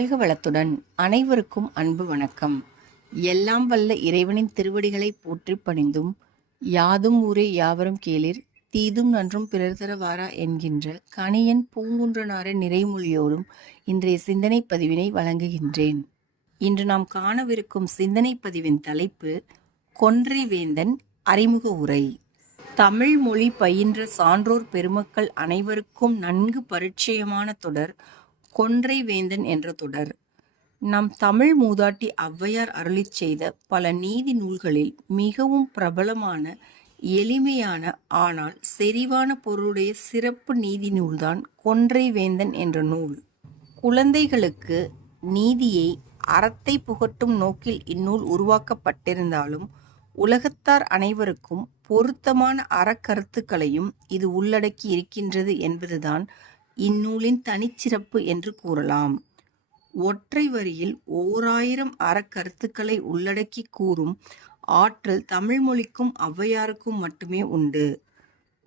வாழ்க வளத்துடன் அனைவருக்கும் அன்பு வணக்கம். எல்லாம் வல்ல இறைவனின் திருவடிகளை போற்றி பணிந்தும், யாதும் ஊரே யாவரும் கேளிர் தீதும் நன்றும் பிறர் தர வாரா என்கின்ற கணியன் பூங்குன்றனாரின் நிறைமொழியோடும் இன்றைய சிந்தனை பதிவினை வழங்குகின்றேன். இன்று நாம் காணவிருக்கும் சிந்தனை பதிவின் தலைப்பு கொன்றை வேந்தன் அறிமுக உரை. தமிழ் மொழி பயின்ற சான்றோர் பெருமக்கள் அனைவருக்கும் நன்கு பரிச்சயமான தொடர் கொன்றை வேந்தன் என்ற தொடர். நம் தமிழ் மூதாட்டி ஔவையார் அருளிச் செய்த பல நீதி நூல்களில் மிகவும் பிரபலமான, எளிமையான ஆனால் செறிவான பொருளுடைய சிறப்பு நீதி நூல்தான் கொன்றை வேந்தன் என்ற நூல். குழந்தைகளுக்கு நீதியை, அறத்தை புகட்டும் நோக்கில் இந்நூல் உருவாக்கப்பட்டிருந்தாலும் உலகத்தார் அனைவருக்கும் பொருத்தமான அறக்கருத்துக்களையும் இது உள்ளடக்கி இருக்கின்றது என்பதுதான் இந்நூலின் தனிச்சிறப்பு என்று கூறலாம். ஒற்றை வரியில் 1000 அறக்கருத்துக்களை உள்ளடக்கி கூறும் ஆற்றல் தமிழ் மொழிக்கும் ஔவையாருக்கும் மட்டுமே உண்டு.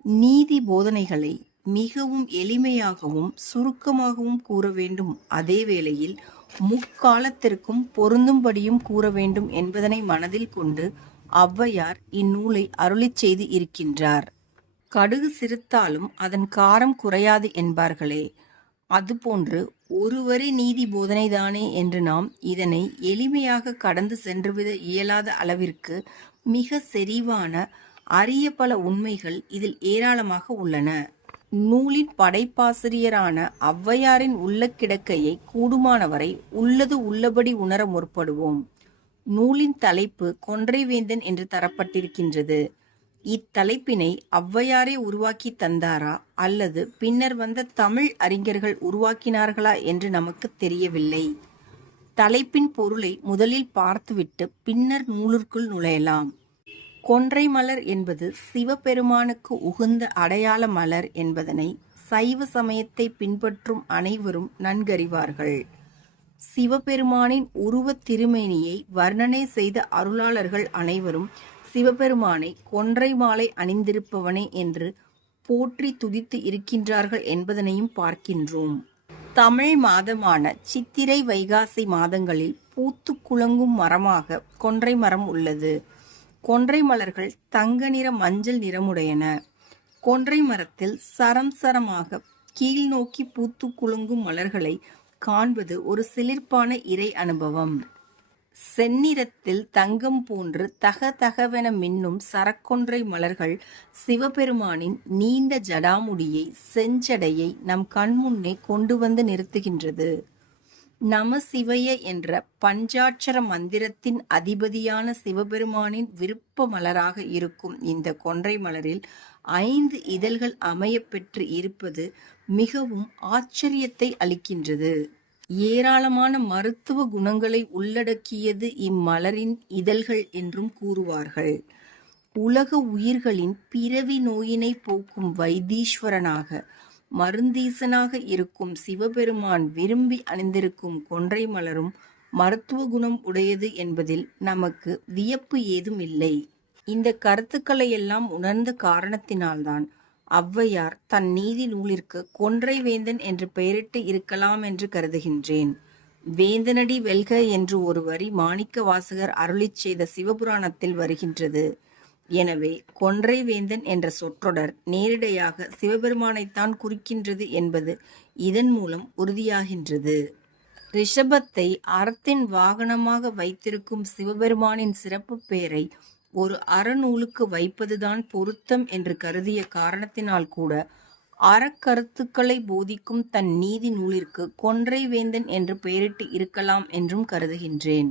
நீதி போதனைகளை மிகவும் எளிமையாகவும் சுருக்கமாகவும் கூற வேண்டும், அதே வேளையில் முக்காலத்திற்கும் பொருந்தும்படியும் கூற வேண்டும் என்பதனை மனதில் கொண்டு ஔவையார் இந்நூலை அருளிச் செய்து இருக்கின்றார். கடுகு சிறுத்தாலும் அதன் காரம் குறையாது என்பார்களே, அதுபோன்று ஒரு வரி நீதி போதனைதானே என்று நாம் இதனை எளிமையாக கடந்து சென்றுவிட இயலாத அளவிற்கு மிக செறிவான அரிய பல உண்மைகள் இதில் ஏராளமாக உள்ளன. நூலின் படைப்பாசிரியரான ஔவையாரின் உள்ள கிடக்கையை கூடுமானவரை உள்ளது உள்ளபடி உணர முற்படுவோம். நூலின் தலைப்பு கொன்றை வேந்தன் என்று தரப்பட்டிருக்கின்றது. இத்தலைப்பினை ஔவையாரே உருவாக்கி தந்தாரா அல்லது பின்னர் வந்த தமிழ் அறிஞர்கள் உருவாக்கினார்களா என்று நமக்கு தெரியவில்லை. தலைப்பின் பொருளை முதலில் பார்த்துவிட்டு பின்னர் நூலிற்குள் நுழையலாம். கொன்றை மலர் என்பது சிவபெருமானுக்கு உகந்த அடையாள மலர் என்பதனை சைவ சமயத்தை பின்பற்றும் அனைவரும் நன்கறிவார்கள். சிவபெருமானின் உருவத் திருமேனியை வர்ணனை செய்த அருளாளர்கள் அனைவரும் சிவபெருமானை கொன்றை மாலை அணிந்திருப்பவனே என்று போற்றி துதித்து இருக்கின்றார்கள் என்பதனையும் பார்க்கின்றோம். தமிழ் மாதமான சித்திரை வைகாசி மாதங்களில் பூத்து குலுங்கும் மரமாக கொன்றை மரம் உள்ளது. கொன்றை மலர்கள் தங்க நிற மஞ்சள் நிறமுடையன. கொன்றை மரத்தில் சரம் சரமாக கீழ் நோக்கி பூத்து குலுங்கும் மலர்களை காண்பது ஒரு சிலிர்ப்பான இறை அனுபவம். செந்நிறத்தில் தங்கம் போன்று தக தகவென மின்னும் சரக்கொன்றை மலர்கள் சிவபெருமானின் நீண்ட ஜடாமுடியை, செஞ்சடையை நம் கண்முன்னே கொண்டு வந்து நிறுத்துகின்றது. நம சிவய என்ற பஞ்சாட்சர மந்திரத்தின் அதிபதியான சிவபெருமானின் விருப்ப மலராக இருக்கும் இந்த கொன்றை மலரில் 5 இதழ்கள் அமைய பெற்று இருப்பது மிகவும் ஆச்சரியத்தை அளிக்கின்றது. ஏராளமான மருத்துவ குணங்களை உள்ளடக்கியது இம்மலரின் இதழ்கள் என்றும் கூறுவார்கள். உலக உயிர்களின் பிறவி நோயினை போக்கும் வைத்தீஸ்வரனாக, மருந்தீசனாக இருக்கும் சிவபெருமான் விரும்பி அணிந்திருக்கும் கொன்றை மலரும் மருத்துவ குணம் உடையது என்பதில் நமக்கு வியப்பு ஏதும் இல்லை. இந்த கருத்துக்களையெல்லாம் உணர்ந்த காரணத்தினால்தான் ஔவையார் தன் நீதி நூலிற்கு கொன்றை வேந்தன் என்று பெயரிட்டு இருக்கலாம் என்று கருதுகின்றேன். வேந்தனடி வெல்க என்று ஒரு வரி மாணிக்க வாசகர் அருளிச் செய்த சிவபுராணத்தில் வருகின்றது. எனவே கொன்றை வேந்தன் என்ற சொற்றொடர் நேரிடையாக சிவபெருமானைத்தான் குறிக்கின்றது என்பது இதன் மூலம் உறுதியாகின்றது. ரிஷபத்தை அறத்தின் வாகனமாக வைத்திருக்கும் சிவபெருமானின் சிறப்பு பெயரை ஒரு அறநூலுக்கு வைப்பதுதான் பொருத்தம் என்று கருதிய காரணத்தினால் கூட அறக்கருத்துக்களை போதிக்கும் தன் நீதி நூலிற்கு கொன்றை வேந்தன் என்று பெயரிட்டு இருக்கலாம் என்றும் கருதுகின்றேன்.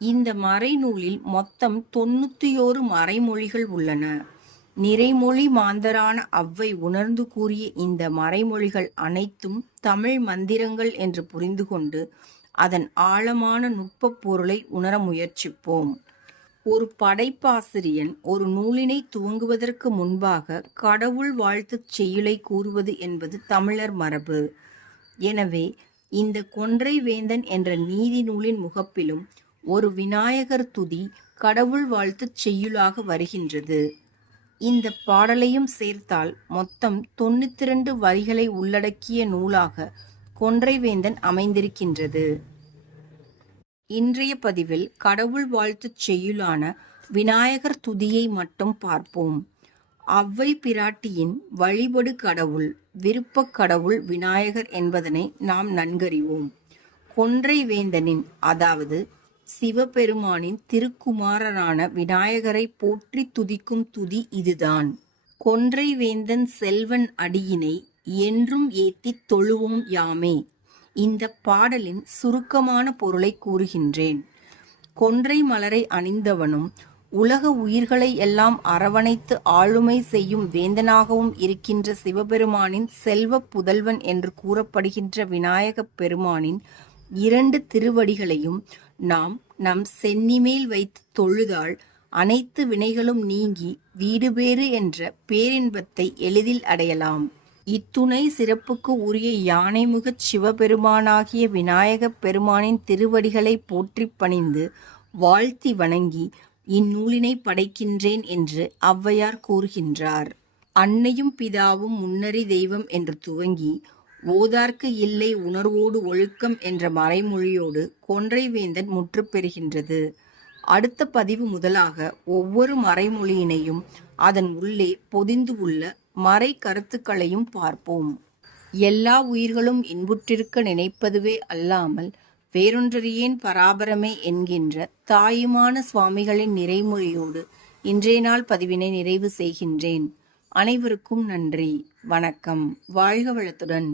இந்த மறைநூலில் மொத்தம் 91 மறைமொழிகள் உள்ளன. நிறைமொழி மாந்தரான ஔவை உணர்ந்து கூறிய இந்த மறைமொழிகள் அனைத்தும் தமிழ் மந்திரங்கள் என்று புரிந்து கொண்டு அதன் ஆழமான நுட்ப பொருளை உணர முயற்சிப்போம். ஒரு படைப்பாசிரியன் ஒரு நூலினை துவங்குவதற்கு முன்பாக கடவுள் வாழ்த்துச் செய்யுளை கூறுவது என்பது தமிழர் மரபு. எனவே இந்த கொன்றை வேந்தன் என்ற நீதி நூலின் முகப்பிலும் ஒரு விநாயகர் துதி கடவுள் வாழ்த்துச் செய்யுளாக வருகின்றது. இந்த பாடலையும் சேர்த்தால் மொத்தம் 92 வரிகளை உள்ளடக்கிய நூலாக கொன்றை வேந்தன் அமைந்திருக்கின்றது. இன்றைய பதிவில் கடவுள் வாழ்த்துச் செய்யுளான விநாயகர் துதியை மட்டும் பார்ப்போம். அவ்வை பிராட்டியின் வழிபடு கடவுள், விருப்பக் கடவுள் விநாயகர் என்பதனை நாம் நன்கறிவோம். கொன்றை வேந்தனின், அதாவது சிவபெருமானின் திருக்குமாரரான விநாயகரை போற்றி துதிக்கும் துதி இதுதான். கொன்றை வேந்தன் செல்வன் அடியினை என்றும் ஏத்தித் தொழுவோம் யாமே. இந்த பாடலின் சுருக்கமான பொருளை கூறுகின்றேன். கொன்றை மலரை அணிந்தவனும் உலக உயிர்களை எல்லாம் அரவணைத்து ஆளுமை செய்யும் வேந்தனாகவும் இருக்கின்ற சிவபெருமானின் செல்வ புதல்வன் என்று கூறப்படுகின்ற விநாயகப் பெருமானின் 2 திருவடிகளையும் நாம் நம் சென்னிமேல் வைத்து தொழுதால் அனைத்து வினைகளும் நீங்கி வீடுபேறு என்ற பேரின்பத்தை எளிதில் அடையலாம். இத்துணை சிறப்புக்கு உரிய யானைமுகச் சிவபெருமானாகிய விநாயகப் பெருமானின் திருவடிகளை போற்றிப் பணிந்து வாழ்த்தி வணங்கி இந்நூலினை படைக்கின்றேன் என்று ஔவையார் கூறுகின்றார். அன்னையும் பிதாவும் முன்னறி தெய்வம் என்று துவங்கி ஓதார்க்கு இல்லை உணர்வோடு ஒழுக்கம் என்ற மறைமொழியோடு கொன்றைவேந்தன் முற்றுப் பெறுகின்றது. அடுத்த பதிவு முதலாக ஒவ்வொரு மறைமொழியினையும் அதன் உள்ளே பொதிந்து உள்ள மறை கருத்துக்களையும் பார்ப்போம். எல்லா உயிர்களும் இன்புற்றிருக்க நினைப்பதுவே அல்லாமல் வேறொன்றறியேன் பராபரமே என்கின்ற தாயுமான சுவாமிகளின் நிறைமொழியோடு இன்றைய நாள் பதிவினை நிறைவு செய்கின்றேன். அனைவருக்கும் நன்றி. வணக்கம். வாழ்க வளத்துடன்.